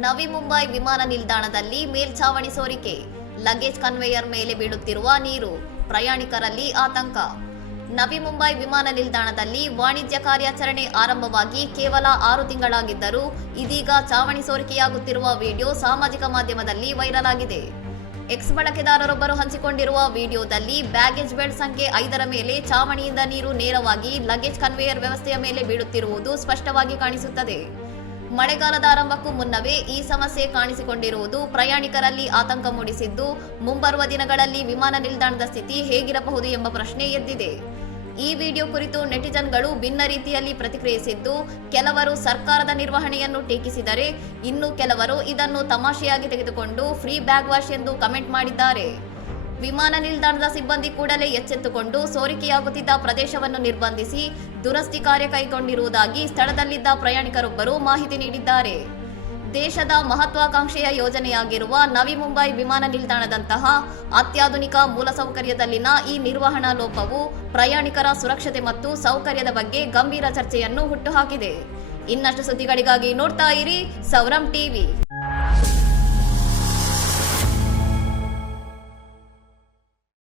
ನವಿ ಮುಂಬೈ ವಿಮಾನ ನಿಲ್ದಾಣದಲ್ಲಿ ಮೇಲ್ಛಾವಣಿ ಸೋರಿಕೆ, ಲಗೇಜ್ ಕನ್ವೇಯರ್ ಮೇಲೆ ಬೀಳುತ್ತಿರುವ ನೀರು, ಪ್ರಯಾಣಿಕರಲ್ಲಿ ಆತಂಕ. ನವಿ ಮುಂಬೈ ವಿಮಾನ ನಿಲ್ದಾಣದಲ್ಲಿ ವಾಣಿಜ್ಯ ಕಾರ್ಯಾಚರಣೆ ಆರಂಭವಾಗಿ ಕೇವಲ 6 ತಿಂಗಳಾಗಿದ್ದರೂ ಇದೀಗ ಚಾವಣಿ ಸೋರಿಕೆಯಾಗುತ್ತಿರುವ ವಿಡಿಯೋ ಸಾಮಾಜಿಕ ಮಾಧ್ಯಮದಲ್ಲಿ ವೈರಲ್ ಆಗಿದೆ. ಎಕ್ಸ್ ಬಳಕೆದಾರರೊಬ್ಬರು ಹಂಚಿಕೊಂಡಿರುವ ವಿಡಿಯೋದಲ್ಲಿ ಬ್ಯಾಗೇಜ್ ಬೆಲ್ಟ್ ಸಂಖ್ಯೆ 5ರ ಮೇಲೆ ಚಾವಣಿಯಿಂದ ನೀರು ನೇರವಾಗಿ ಲಗೇಜ್ ಕನ್ವೇಯರ್ ವ್ಯವಸ್ಥೆಯ ಮೇಲೆ ಬೀಳುತ್ತಿರುವುದು ಸ್ಪಷ್ಟವಾಗಿ ಕಾಣಿಸುತ್ತದೆ. ಮಳೆಗಾಲದ ಆರಂಭಕ್ಕೂ ಮುನ್ನವೇ ಈ ಸಮಸ್ಯೆ ಕಾಣಿಸಿಕೊಂಡಿರುವುದು ಪ್ರಯಾಣಿಕರಲ್ಲಿ ಆತಂಕ ಮೂಡಿಸಿದ್ದು, ಮುಂಬರುವ ದಿನಗಳಲ್ಲಿ ವಿಮಾನ ನಿಲ್ದಾಣದ ಸ್ಥಿತಿ ಹೇಗಿರಬಹುದು ಎಂಬ ಪ್ರಶ್ನೆ ಎದ್ದಿದೆ. ಈ ವಿಡಿಯೋ ಕುರಿತು ನೆಟಿಜನ್ಗಳು ಭಿನ್ನ ರೀತಿಯಲ್ಲಿ ಪ್ರತಿಕ್ರಿಯಿಸಿದ್ದು, ಕೆಲವರು ಸರ್ಕಾರದ ನಿರ್ವಹಣೆಯನ್ನು ಟೀಕಿಸಿದರೆ, ಇನ್ನು ಕೆಲವರು ಇದನ್ನು ತಮಾಷೆಯಾಗಿ ತೆಗೆದುಕೊಂಡು ಫ್ರೀ ಬ್ಯಾಗ್ ವಾಶ್ ಎಂದು ಕಮೆಂಟ್ ಮಾಡಿದ್ದಾರೆ. ವಿಮಾನ ನಿಲ್ದಾಣದ ಸಿಬ್ಬಂದಿ ಕೂಡಲೇ ಎಚ್ಚೆತ್ತುಕೊಂಡು ಸೋರಿಕೆಯಾಗುತ್ತಿದ್ದ ಪ್ರದೇಶವನ್ನು ನಿರ್ಬಂಧಿಸಿ ದುರಸ್ತಿ ಕಾರ್ಯ ಕೈಗೊಂಡಿರುವುದಾಗಿ ಸ್ಥಳದಲ್ಲಿದ್ದ ಪ್ರಯಾಣಿಕರೊಬ್ಬರು ಮಾಹಿತಿ ನೀಡಿದ್ದಾರೆ. ದೇಶದ ಮಹತ್ವಾಕಾಂಕ್ಷೆಯ ಯೋಜನೆಯಾಗಿರುವ ನವಿ ಮುಂಬೈ ವಿಮಾನ ನಿಲ್ದಾಣದಂತಹ ಅತ್ಯಾಧುನಿಕ ಮೂಲಸೌಕರ್ಯದಲ್ಲಿನ ಈ ನಿರ್ವಹಣಾ ಲೋಪವು ಪ್ರಯಾಣಿಕರ ಸುರಕ್ಷತೆ ಮತ್ತು ಸೌಕರ್ಯದ ಬಗ್ಗೆ ಗಂಭೀರ ಚರ್ಚೆಯನ್ನು ಹುಟ್ಟುಹಾಕಿದೆ. ಇನ್ನಷ್ಟು ಸುದ್ದಿಗಳಿಗಾಗಿ ನೋಡ್ತಾ ಇರಿ ಸೌರಂ ಟಿವಿ.